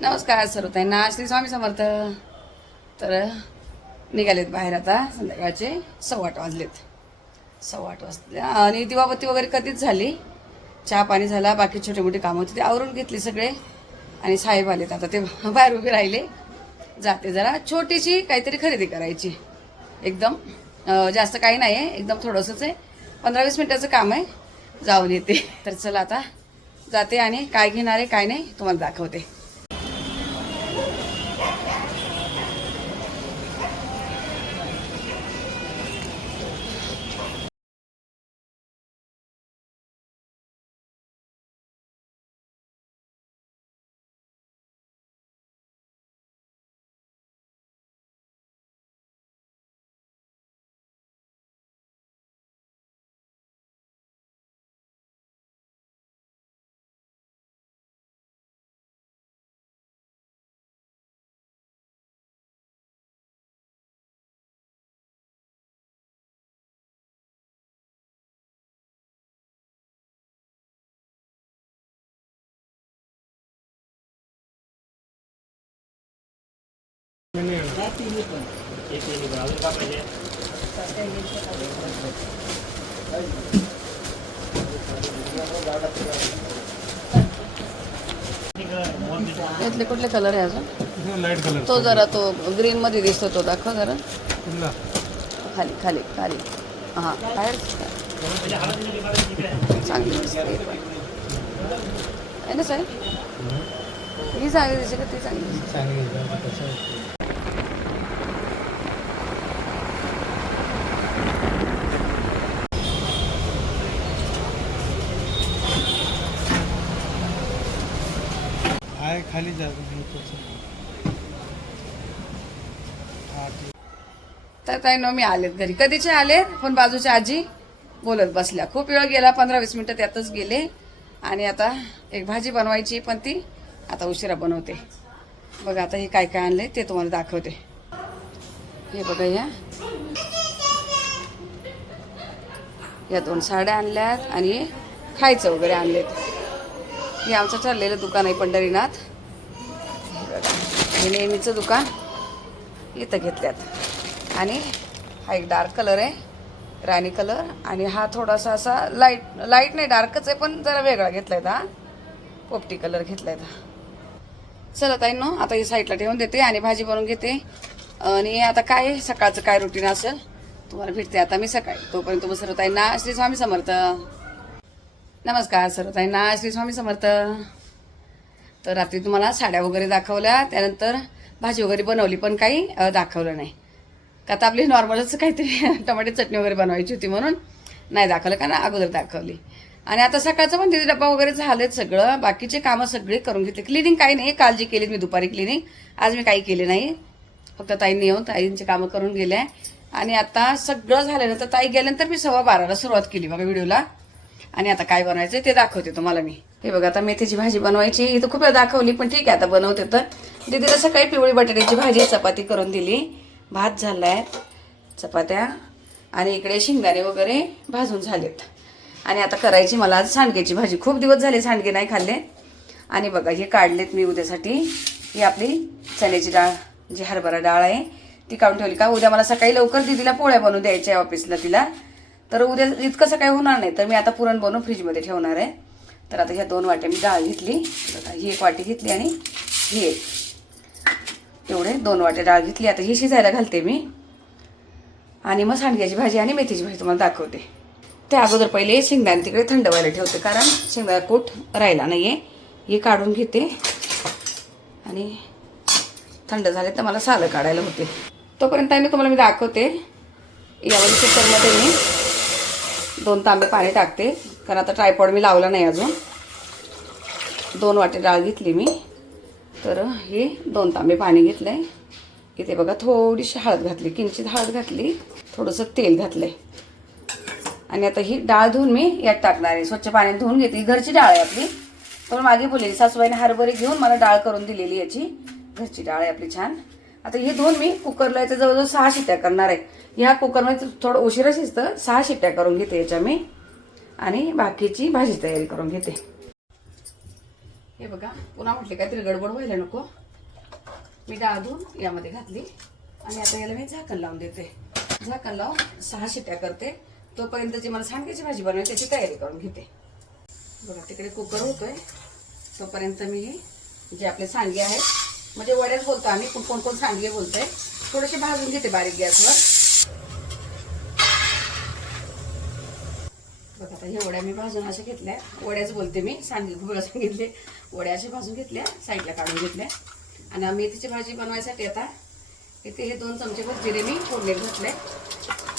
नमस्कार सर्वताईंना. श्री स्वामी समर्थ. तर निघालेत बाहेर आता संध्याकाळचे सव्वा आठ वाजलेत. सव्वा आठ वाजले. आणि दिवाबत्ती वगैरे कधीच झाली. चहा पाणी झाला बाकी छोटे मोठे कामं होते ते आवरून घेतली सगळे. आणि साहेब आलेत आता ते बाहेर उभे राहिले. जाते जरा छोटीशी काहीतरी खरेदी करायची. एकदम जास्त काही नाही आहे एकदम थोडंसंच आहे. पंधरा वीस मिनटाचं काम आहे. जाऊन येते. तर चला आता जाते आणि काय घेणार आहे काय नाही तुम्हाला दाखवते. यातले कुठले कलर आहे अजून? लाइट कलर तो जरा तो ग्रीन मध्ये दिसतो तो दाखव जरा. खाली खाली खाली. हां बाहेर. चांगली दिसते हे. आहे ना सर ही चांगली दिसते का? ती चांगली दिसते आहे खाली जागा हा तर काही न मी आलेत घरी. कधीचे आले पण बाजूच्या आजी? बोलत बसल्या. खूप वेळ गेला पंधरा वीस मिनटं त्यातच गेले. आणि आता एक भाजी बनवायची पण ती आता उशिरा बनवते. बघा आता हे काय काय आणले ते तुम्हाला दाखवते. हे बघा या. या दोन साड्या आणल्यात आणि खायचं वगैरे आणलेत. हे आमचं ठरलेलं दुकान आहे पंढरीनाथ. हे नेहमीचं दुकान इथं घेतल्यात. आणि हा एक डार्क कलर आहे राणी कलर. आणि हा थोडासा असा लाइट लाइट नाही डार्कच आहे पण जरा वेगळा घेतला आहे हा. पोपटी कलर घेतला आहे चला ताई नो आता ही साईडला ठेवून देते आणि भाजी बनवून घेते. आणि आता काय आहे, सकाळचं काय रुटीन असेल? तुम्हाला भेटते आता मी सकाळी. तोपर्यंत तुम्ही सर्वताईंना श्री स्वामी समर्थ. नमस्कार सर्वताईंना श्री स्वामी समर्थ. तर रात्री तुम्हाला साड्या वगैरे दाखवल्या त्यानंतर भाजी वगैरे बनवली पण काही दाखवलं नाही. का आता आपली नॉर्मलच काहीतरी टमाटे चटणी वगैरे बनवायची होती म्हणून नाही दाखवलं का ना अगोदर दाखवली. आणि आता सकाळचं पण तिथे डब्बा वगैरे झालेत सगळं बाकीचे कामं सगळे करून घेतले. क्लिनिंग काही नाही काल जी केली मी दुपारी क्लिनिंग आज मी काही केले नाही. फक्त ताईंनी येऊन ताईंचे कामं करून गेले. आणि आता सगळं झाल्यानंतर ताई गेल्यानंतर मी सव्वा बाराला सुरुवात केली बघा व्हिडिओला. आणि आता काय बनवायचं ते दाखवते तुम्हाला मी. हे बघा आता मेथीची भाजी बनवायची. इथं खूप वेळा दाखवली पण ठीक आहे आता बनवते तर. दीदीला सकाळी पिवळी बटाट्याची भाजी चपाती करून दिली. भात झाला आहे चपात्या. आणि इकडे शेंगदाणे वगैरे भाजून झालेत. आणि आता करायची मला आज सांडग्याची भाजी. खूप दिवस झाले सांडगे नाही खाल्ले. आणि बघा हे काढलेत मी उद्यासाठी. ही आपली चण्याची डाळ जी हरभरा डाळ आहे ती काढून ठेवली. का उद्या मला सकाळी लवकर दिदीला पोळ्या बनवून द्यायच्या ऑफिसला तिला. तर उद्या इतकं सकाळी होणार नाही तर मी आता पुरण बनवून फ्रीजमध्ये ठेवणार आहे. तर आता ह्या दोन वाट्या मी डाळ घेतली. ही एक वाटी घेतली आणि ही एक. एवढे दोन वाट्या डाळ घेतली. आता ही शिजायला घालते मी. आणि मग सांडग्याची भाजी आणि मेथीची भाजी तुम्हाला दाखवते. त्या अगोदर पहिले शेंगदाणे तिकडे थंड व्हायला ठेवते कारण शेंगदाणा कोट राहिला नाही आहे हे काढून घेते. आणि थंड झाले तर मला सालं काढायला होते. तोपर्यंत मी तुम्हाला मी दाखवते. यावेळी कुकरमध्ये मी दोन तांबे पाणी टाकते. कारण आता ट्रायपॉड मी लावला नाही अजून. दोन वाटे डाळ घेतली मी. तर हे दोन तांबे पाणी घेतलं आहे इथे बघा थोडीशी हळद घातली किंचित हळद घातली थोडंसं तेल घातलं आहे आणि आता ही डाळ धुवून मी यात टाकणार आहे. स्वच्छ पाण्यात धुवून घेते. ही घरची डाळ आहे आपली. पण मागे बोललेली सासूबाईने हरभरे घेऊन मला डाळ करून दिलेली याची. घरची डाळ आहे आपली छान. आता हे धुवून मी कुकरला याच्या जवळजवळ सहा शिट्ट्या करणार आहे. ह्या कुकरमध्ये थोडं उशिरा शिजतं सहा शिट्ट्या करून घेते याच्या मी. आणि बाकीची भाजी तयारी करून घेते. हे बघा पुन्हा म्हटले काहीतरी गडबड व्हायला नको. मी डाळ धुवून यामध्ये घातली आणि आता याला मी झाकण लावून देते. झाकण लावून सहा शिट्या करते. तोपर्यंत जी मला सांडग्याची भाजी बनवायची त्याची तयारी करून घेते. बघा तिकडे कुकर होतोय. तोपर्यंत मी जे आपले सांडगे आहेत म्हणजे वड्याच बोलतो आम्ही पण कोण कोण सांडगे बोलतोय थोडेसे भाजून घेते बारीक गॅसवर. आता हे वड्या मी भाजून अशा घेतल्या. वड्याच बोलते मी सांगितलं खूप सांगितले. वड्या अशा भाजून घेतल्या साईडला काढून घेतल्या. आणि मेथीची भाजी बनवायसाठी आता इथे हे दोन चमचेभर जिरे मी फोडणीत घातले.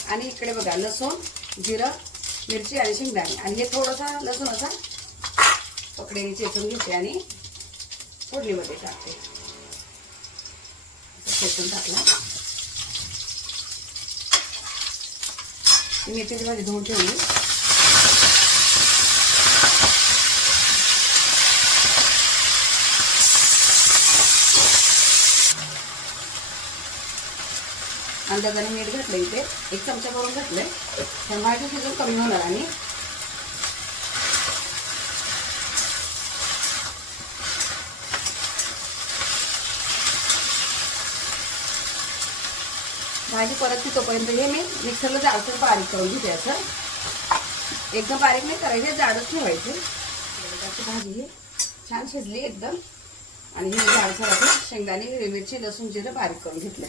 आणि इकडे बघा लसूण जिरं मिरची आणि शेंगदाणे. आणि हे थोडासा लसूण असा पकडेने चेचून घेते आणि फोडणीमध्ये टाकते. चेचून टाकला. मेथीची भाजी धुवून ठेवली. अंदाजाने मीठ घातलं इथे. एक चमचा भरून घातलंय. तर भाजी शिजून कमी होणार आणि भाजी परत ती तोपर्यंत हे मी मिक्सरला जाडसर बारीक करून घेते असं. एकदम बारीक नाही करायचे जाडच ठेवायचे. भाजी ही छान शिजली एकदम. आणि हे जाडसर आपण शेंगदाणे हिरवी मिरची लसूण जिरं बारीक करून घेतलं.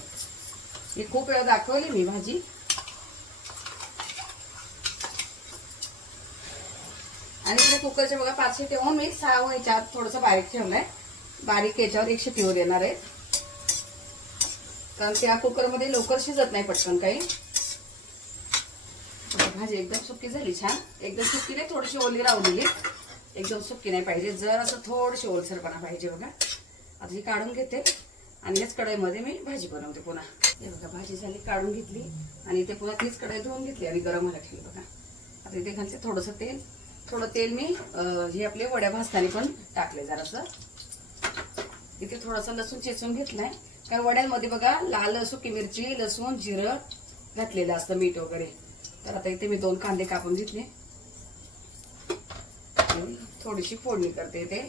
ही खूप वेळा दाखवली मी भाजी. आणि इकडे कुकरचे बघा पाचशे ठेवून मी सहा व्हायच्या आत थोडंसं बारीक ठेवलंय. बारीक याच्यावर एक शिट्टी वर येणार आहे. कारण त्या कुकरमध्ये लवकर शिजत नाही पटकन काही. भाजी एकदम सुकी झाली छान. एकदम सुकी नाही थोडीशी ओली रावलेली एकदम सुकी नाही पाहिजे. जर असं थोडीशी ओलसरपणा पाहिजे बघा. आता ही काढून घेते. आणि याच कढईमध्ये मी भाजी बनवते पुन्हा. हे बघा भाजी झाली काढून घेतली आणि ते पुन्हा तीच कढई धुवून घेतली आणि गरम व्हायला ठेवली बघा. आता इथे घालते थोडंसं तेल. थोडं तेल मी हे आपले वड्या भाजताना पण टाकले जरासं. इथे थोडासा लसूण चेचून घेतलाय. कारण वड्यांमध्ये बघा लाल सुकी मिरची लसूण जिरं घातलेलं असतं मीठ वगैरे. तर आता इथे मी दोन कांदे कापून घेतले. थोडीशी फोडणी करते इथे.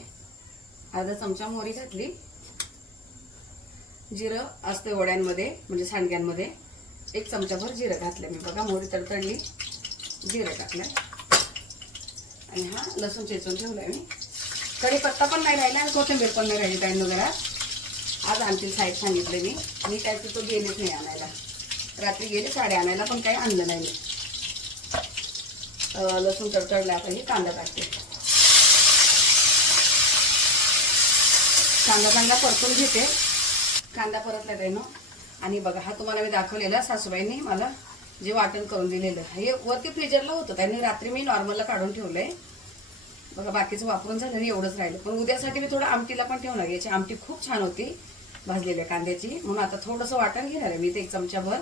अर्धा चमचा मोहरी घातली. जिरं असते वड्यांमध्ये म्हणजे सांडग्यांमध्ये. एक चमचाभर जिरं घातलं मी. बघा मोहरी तडतडली. जिरं टाकलं. आणि हा लसूण चेचून ठेवलाय मी. कढीपत्ता पण नाही राहिला आणि कोथिंबीर पण नाही राहिली काही घरात आज आणतील साहेब सांगितले मी. मी काय तिथं गेलेच नाही आणायला. रात्री गेले साडे आणायला पण काही आणलं नाही मी. लसूण तडतडला आता ही कांदा टाकते. कांदा कांदा परतून घेते. कांदा परतला त्यानं आणि बघा हा तुम्हाला मी दाखवलेला सासूबाईंनी मला जे वाटण करून दिलेलं. हे वरती फ्रीजरला होतं त्यांनी रात्री मी नॉर्मलला काढून ठेवलंय. बघा बाकीचं वापरून झालं एवढंच राहिलं. पण उद्यासाठी मी थोडं आमटीला पण ठेवणार याची आमटी खूप छान होती भाजलेल्या कांद्याची. म्हणून आता थोडंसं वाटण घेणार आहे मी ते एक चमच्याभर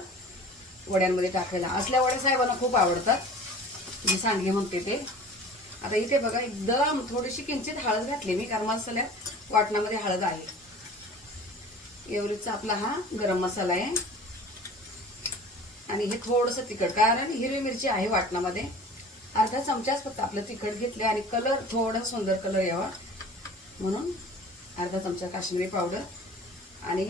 वड्यांमध्ये टाकायला. असल्या वड्या साहेबांना खूप आवडतात. मी सांगली म्हणते ते. आता इथे बघा एकदम थोडीशी किंचित हळद घातली मी कारण मसाल्यात वाटणामध्ये हळद आहे. एवढीचा आपला हा गरम मसाला आहे. आणि हे थोडंसं तिखट कारण हिरवी मिरची आहे वाटणामध्ये. अर्धा चमचाच फक्त आपलं तिखट घेतले आणि कलर थोडा सुंदर कलर यावा. म्हणून अर्धा चमचा काश्मीरी पावडर आणि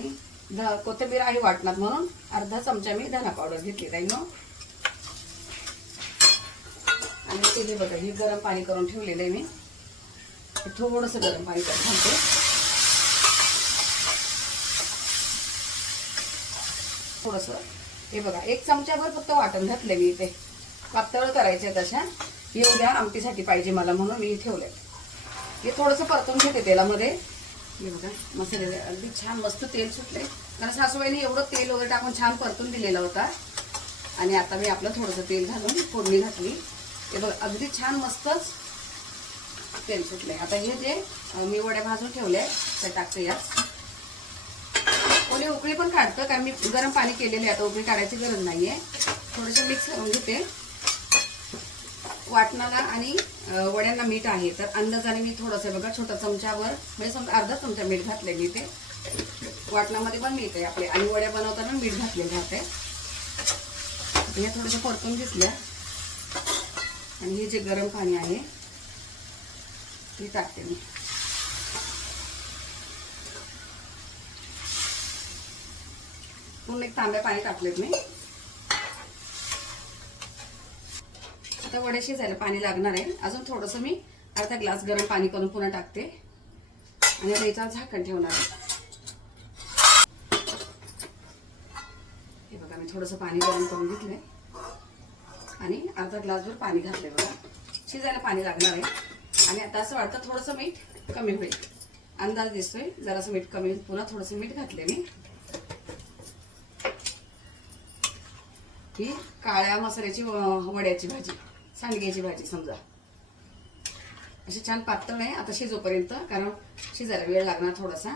ध कोथिंबीर आहे वाटणात म्हणून अर्धा चमचा मी धना पावडर घेतली ताई मग आणि ते हे बघा हे गरम पाणी करून ठेवलेलं आहे मी. थोडंसं गरम पाणी करून ठेवते. थोडंसं. हे बघा एक चमच्याभर फक्त वाटण घातलं मी इथे. पातळ करायचे तशा. हे उद्या आमटीसाठी पाहिजे मला म्हणून मी ठेवलंय. हे थोडंसं परतून घेते तेलामध्ये. हे बघा मसाले अगदी छान मस्त तेल सुटले कारण सासूबाईने एवढं तेल वगैरे टाकून छान परतून दिलेला होता. आणि आता मी आपलं थोडंसं तेल घालून फोडणी घातली. हे बघा अगदी छान मस्तच तेल सुटले आता हे जे मी वड्या भाजून ठेवले ते टाकते यात. कोणी उकळी पण काढतं कारण मी गरम पाणी केलेले आहे. आता उकळी काढायची गरज नाही आहे थोडंसं मिक्स करून घेते. वाटणाला आणि वड्यांना मीठ आहे. तर अंदाजाने मी थोडंसं बघा छोटा चमच्यावर म्हणजे समजा अर्धा चमचा मीठ घातले मी ते वाटणामध्ये पण मीठ आहे आपले. आणि वड्या बनवताना मीठ घातलेलं जाते हे थोडंसं परतून घेतल्या. आणि हे जे गरम पाणी आहे ते टाकते मी. पूर्ण एक तांब्या पाणी टाकलेत मी. आता वडे शिजायला पाणी लागणार आहे. अजून थोडंसं मी अर्धा ग्लास गरम पाणी करून पुन्हा टाकते. आणि आता याच्यावर झाकण ठेवणार आहे. हे बघा मी थोडंसं पाणी गरम करून घेतलंय. आणि अर्धा ग्लासभर पाणी घातलंय बघा. शिजायला पाणी लागणार आहे. आणि आता असं वाटतं थोडंसं मीठ कमी होईल. अंदाज दिसतोय. जरासं मीठ कमी होईल. पुन्हा थोडंसं मीठ घातले मी. ही काळ्या मसाल्याची वड्याची भाजी सांडग्याची भाजी समजा. अशी छान पातळ आहे आता शिजोपर्यंत कारण शिजायला वेळ लागणार थोडासा.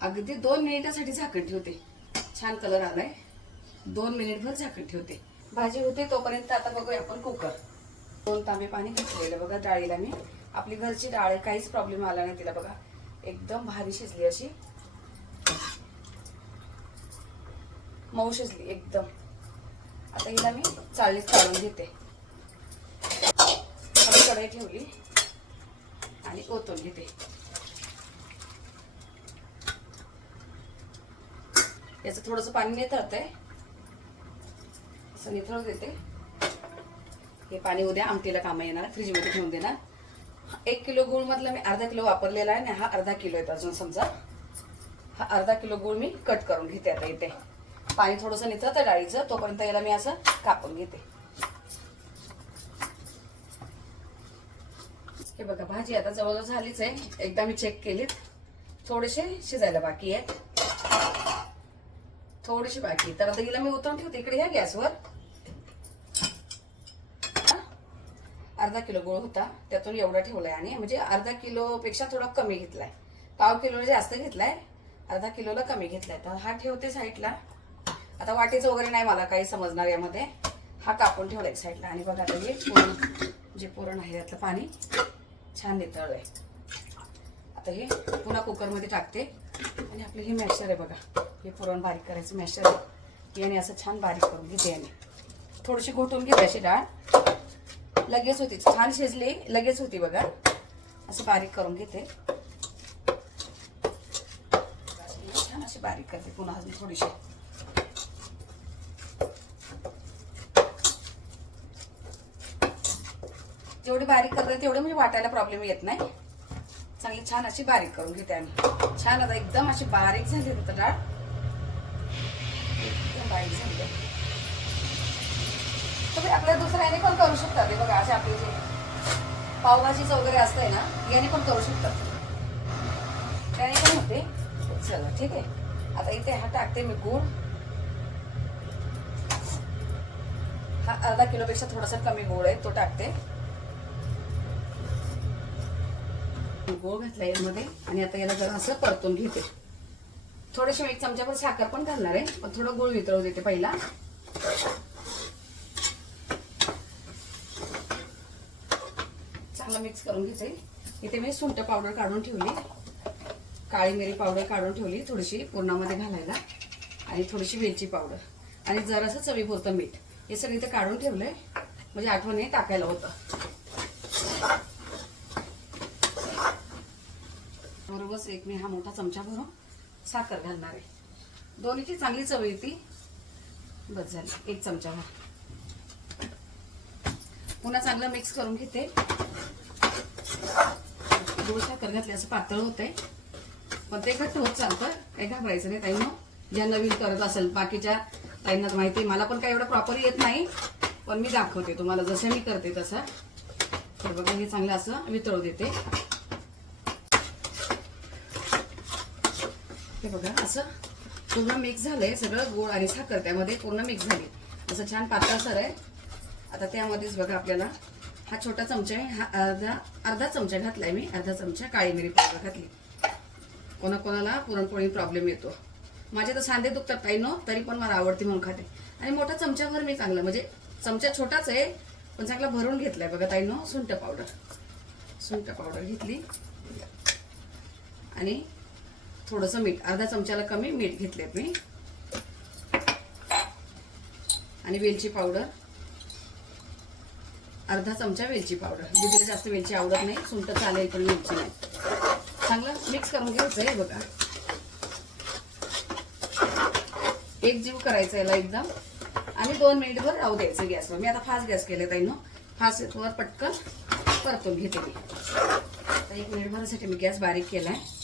अगदी दोन मिनिटासाठी झाकण ठेवते. छान कलर आलाय. दोन मिनिटभर झाकण ठेवते. भाजी होते तोपर्यंत आता बघूया आपण कुकर. दोन तांबे पाणी घेतलेलं बघा डाळीला मी. आपली घरची डाळ काहीच प्रॉब्लेम आला नाही तिला बघा. एकदम भारी शिजली अशी. मऊ शिजली एकदम. आता हिला मी चाळीस काढून घेते आता कढई ठेवली आणि ओतून घेते. याचं थोडंसं पाणी निथळत आहे असं निथळू देते. हे पाणी उद्या आमटीला कामं येणार फ्रीजमध्ये ठेवून देणार. एक किलो गुळ मधला मी अर्धा किलो वापरलेला आहे ना हा अर्धा किलो आहे अजून समजा. हा अर्धा किलो गुळ मी कट करून घेते आता इथे. पाणी थोडंसं निथळतं डाळीचं तोपर्यंत याला मी असं कापून घेते. हे बघा भाजी आता जवळजवळ झालीच आहे. एकदा मी चेक केलीत. थोडेसे शिजायला बाकी आहे. थोडीशी बाकी तर आता हिला मी उतरून ठेवते इकडे ह्या गॅसवर. अर्धा किलो गुळ होता. त्यातून एवढा ठेवलाय आणि म्हणजे अर्धा किलोपेक्षा थोडा कमी घेतलाय. पाव किलो जास्त घेतलाय. अर्धा किलोला कमी घेतलाय. तर हा ठेवते साईडला आता वाटीचं वगैरे नाही मला काही समजणार यामध्ये. हा कापून ठेवलाय साईडला आणि बघा आता हे पुरण जे पुरण आहे त्यातलं पाणी छान नितळलंय. आता हे पुन्हा कुकरमध्ये टाकते. आणि आपलं हे मॅशर आहे बघा. हे पुरण बारीक करायचं मॅशर आहे. याने असं छान बारीक करून घेते याने. थोडीशी घोटून घेते अशी डाळ. लगेच होती. छान शिजली. लगेच होती बघा. असं बारीक करून घेते. छान अशी बारीक करते पुन्हा अजून थोडीशी. जेवढी बारीक करते तेवढे म्हणजे वाटायला प्रॉब्लेम येत नाही. चांगली छान अशी बारीक करून घेते आम्ही. छान आता एकदम अशी बारीक झाली होतं डाळ. एकदम बारीक झाली तुम्ही आपल्या दुसऱ्या याने पण करू शकता ते बघा असे आपले जे पावभाजीचं वगैरे असतंय ना याने पण करू शकतात त्याने पण होते. चला ठीक आहे. आता इथे हा टाकते मी गूळ. हा अर्धा किलोपेक्षा थोडासा कमी गोळ आहे तो टाकते. गोळ घातला यामध्ये. आणि आता याला जरा असं परतून घेते. थोडेसे एक चमच्याभर साखर पण घालणार आहे. पण थोडं गुळ वितळू देते पहिला. चांगला मिक्स करून घेते. इथे मी सुंठ पावडर काढून ठेवली. काळी मिरी पावडर काढून ठेवली थोडीशी पूर्णामध्ये घालायला. आणि थोडीशी वेलची पावडर आणि जरासं चवीपुरतं मीठ. हे सगळं इथे काढून ठेवलंय. म्हणजे आठवणी टाकायला होतं. बरोबर एक मी हा मोठा चमचा भरून साखर घालणार आहे. दोन्हीची चांगली चव येते. बस झाली. एक चमचा भर. पुन्हा चांगलं मिक्स करून घेते. गुळ साखर घातली असं पातळ होतंय. पण ते घट्ट होत चालतं. काही घाबरायचं नाही मग हो. ज्या नवीन करत असेल बाकीच्या ताईंना माहिती आहे. मला पण काही एवढं प्रॉपर येत नाही. पण मी दाखवते तुम्हाला. जसं मी करते तसं. तर बघा हे चांगलं असं वितळू देते. हे बघा असं पूर्ण मिक्स झालंय सगळं गोड आणि साखर त्यामध्ये पूर्ण मिक्स झाली. असं छान पातळसर आहे. आता त्यामध्येच बघा आपल्याला हा छोटा चमचा आहे हा अर्धा अर्धा चमचा घातलाय मी अर्धा चमचा काळी मिरी पावडर घातली. कोणाकोणाला पुरणपोळी प्रॉब्लेम येतो. माझे तर सांधे दुखतात काही नो तरी पण मला आवडते म्हणून खाते. आणि मोठा चमच्यावर मी चांगलं म्हणजे चमचा छोटाच आहे पण चांगला भरून घेतलाय बघा ताई नो सुंठ पावडर. सुंठ पावडर घेतली. आणि थोडंसं मीठ अर्धा चमच्याला कमी मीठ घेतलेत मी. आणि वेलची पावडर. अर्धा चमचा वेलची पावडर. म्हणजे दीदीला जास्त वेलची आवडत नाही. सुंठ चालेल पण वेलची नाही. चांगलं मिक्स करून घ्यायचं आहे बघा. एक जीव करायचा याला एकदम. आणि दोन मिनिटभर राहू द्यायचं गॅसवर. मी आता फास्ट गॅस केले ताईनं. फास्ट वर पटकन परतून घेते मी. एक मिनिटभरासाठी मी गॅस बारीक केला आहे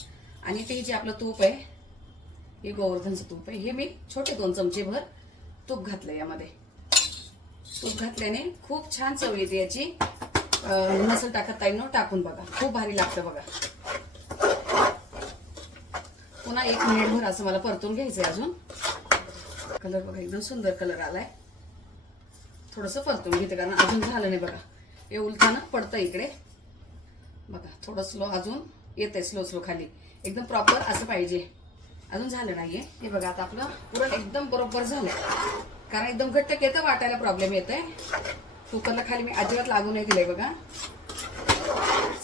आणि ते जे आपलं तूप आहे हे गोवर्धनचं तूप आहे हे मी छोटे दोन चमचेभर तूप घातलं यामध्ये. तूप घातल्याने खूप छान चव येते याची. अं, नसेल टाकत ताईनो टाकून बघा. खूप भारी लागतं बघा. पुन्हा एक मिनिटभर असं मला परतून घ्यायचंय अजून. कलर बघा एकदम सुंदर कलर आलाय. थोडंसं परतून घेते कारण अजून झालं नाही बघा. हे उलथानं पडतं इकडे. बघा थोडं स्लो अजून येतंय स्लो स्लो खाली. एकदम प्रॉपर असं पाहिजे. अजून झालं नाहीये. हे बघा आता आपलं पुरण एकदम बरोबर झालं कारण एकदम घट्ट केतं वाटायला प्रॉब्लेम येत आहे कुकरला खाली मी अजिबात लागू नाही दिलंय बघा.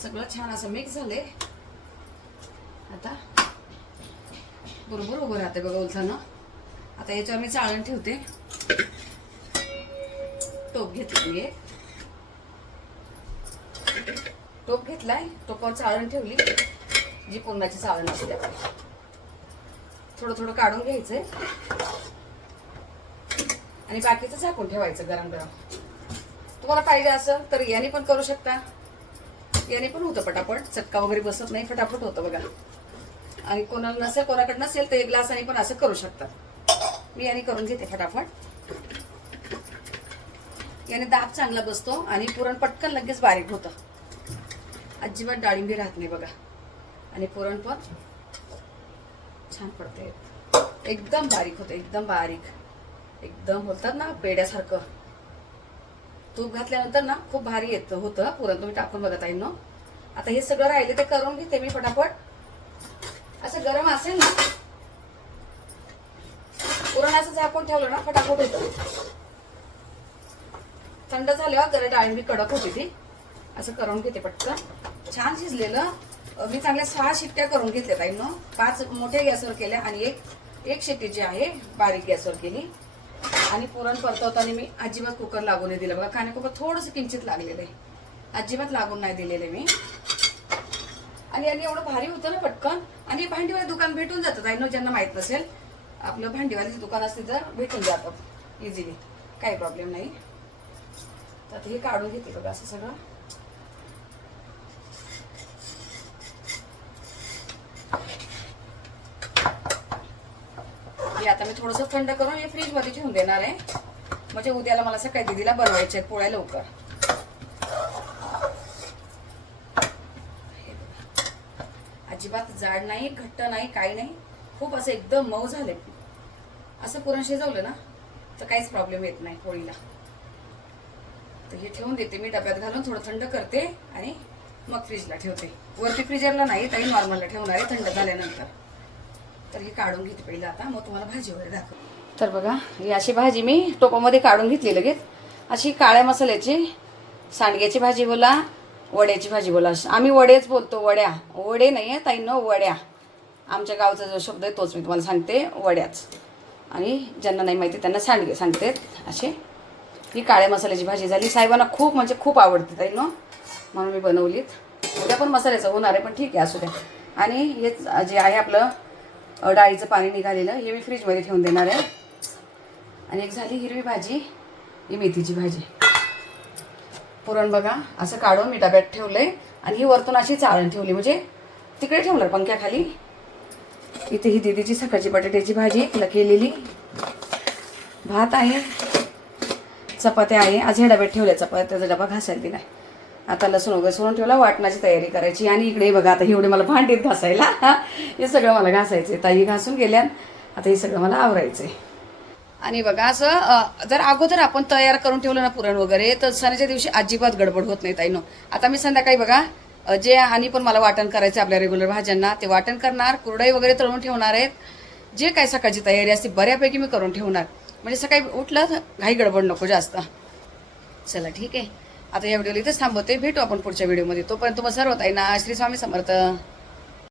सगळं छान असं मिक्स झालंय. आता बरोबर उभं राहते बघा उलथानं. आता याच्यावर मी चाळण ठेवते. टोप घेतली मी टोप घेतलाय टोपावर चाळण ठेवली. जी पुरणाची साळण असते. थोडं थोडं काढून घ्यायचंय. आणि बाकीचं झाकून ठेवायचं गरम गरम. तुम्हाला पाहिजे असं तर याने पण करू शकता. याने पण होतं पटापट. चटका वगैरे बसत नाही फटाफट होतं बघा. आणि कोणाला नसेल कोणाकडे नसेल तर एक ग्लासाने पण असं करू शकतात मी याने करून घेते फटाफट. याने दाब चांगला बसतो आणि पुरण पटकन लगेच बारीक होतं. अजिबात डाळिंबी राहत नाही बघा. आणि पुरण पण छान पडते. एकदम बारीक होतं एकदम बारीक. एकदम होतात ना पेड्यासारखं. तूप घातल्यानंतर ना खूप भारी येतं होतं. पुरण तुम्ही टाकून बघत आहे ना आता हे सगळं राहिले ते करून घेते मी फटाफट. असं गरम असेल ना पुरण असं झाकून ठेवलं ना फटाफट होतं. थंड झाल्यावर गरज डाळिंबी कडक होती ती. असं करून घेते पटकन. छान शिजलेलं. मी चांगल्या सहा शिट्ट्या करून घेतल्या ताई न पाच मोठ्या गॅसवर केल्या आणि एक एक शिट्टी जी आहे बारीक गॅसवर केली. आणि पुरण परतवताना मी अजिबात कुकर लागून नाही दिलं. बघा काने कुकर थोडंसं किंचित लागलेलं आहे. अजिबात लागून नाही दिलेले मी. आणि यांनी एवढं भारी होतं ना पटकन. आणि भांडीवाले दुकान भेटून जातं ताई नो ज्यांना माहीत नसेल. आपलं भांडीवालीचं दुकान असते तर भेटून जातं. इझिली काही प्रॉब्लेम नाही. तर हे काढून घेते बघा असं सगळं. हे आता मी थोडंसं थंड करून हे फ्रीजमध्ये ठेवून देणार आहे. म्हणजे उद्याला मला सकाळी दिदीला बनवायचे आहेत पोळ्या लवकर. हे अजिबात जाड नाही घट्ट नाही काही नाही. खूप असं एकदम मऊ झाले. असं पुरण शिजवलं ना तर काहीच प्रॉब्लेम येत नाही पोळीला. तर हे ठेवून देते मी डब्यात घालून थोडं थंड करते आणि मग फ्रीजला ठेवते. वरती फ्रीजरला नाही तरी नॉर्मलला ठेवणार आहे थंड झाल्यानंतर. तर हे काढून घेते पहिलं आता. मग तुम्हाला भाजी वगैरे दाखव तर बघा ही अशी भाजी मी टोपामध्ये काढून घेतली लगेच. अशी काळ्या मसाल्याची सांडग्याची भाजी बोला वड्याची भाजी बोला. आम्ही वडेच बोलतो वड्या. वडे नाही आहे ताईंनो वड्या. आमच्या गावचा जो शब्द आहे तोच मी तुम्हाला सांगते वड्याच. आणि ज्यांना नाही माहिती त्यांना सांडगे सांगते. असे. ही काळ्या मसाल्याची भाजी झाली. साहेबांना खूप म्हणजे खूप आवडते ताई म्हणून मी बनवलीत. उद्या पण मसाल्याचं होणार आहे पण ठीक आहे असू द्या. आणि हे जे आहे आपलं डाळीचं पाणी निघालेलं हे मी फ्रीजमध्ये ठेवून देणार आहे. आणि एक झाली हिरवी भाजी ही मेथीची भाजी. पुरण बघा असं काढून मी डब्यात ठेवलं आहे आणि ही वरतून अशी चाळण ठेवली म्हणजे तिकडे ठेवणार पंख्याखाली इथे ही दिदीची सकाळची बटाट्याची भाजी तिला केलेली. भात आहे चपात्या आहे आज ह्या डब्यात ठेवल्या चपात्याचा डबा घासायला दिलाय. आता लसूण वगैरे सोडून ठेवला वाटणाची तयारी करायची. आणि इकडे बघा आता एवढे मला भांडीत घासायला. हे सगळं मला घासायचे ताई घासून गेल्यान आता हे सगळं मला आवरायचंय. आणि बघा असं जर अगोदर आपण तयार करून ठेवलं ना पुरण वगैरे तर सणाच्या दिवशी अजिबात गडबड होत नाही ताईनो. आता मी संध्याकाळी बघा जे आणि पण मला वाटण करायचं आपल्या रेग्युलर भाज्यांना ते वाटण करणार कुरडई वगैरे तळून ठेवणार आहेत. जे काय सकाळची तयारी असते बऱ्यापैकी मी करून ठेवणार. म्हणजे सकाळी उठलं घाई गडबड नको जास्त. चला ठीक आहे. आता या व्हिडिओला इथेच थांबवते. भेटू आपण पुढच्या व्हिडिओमध्ये. तोपर्यंत तुम्हाला सर्व आहे ना श्री स्वामी समर्थ.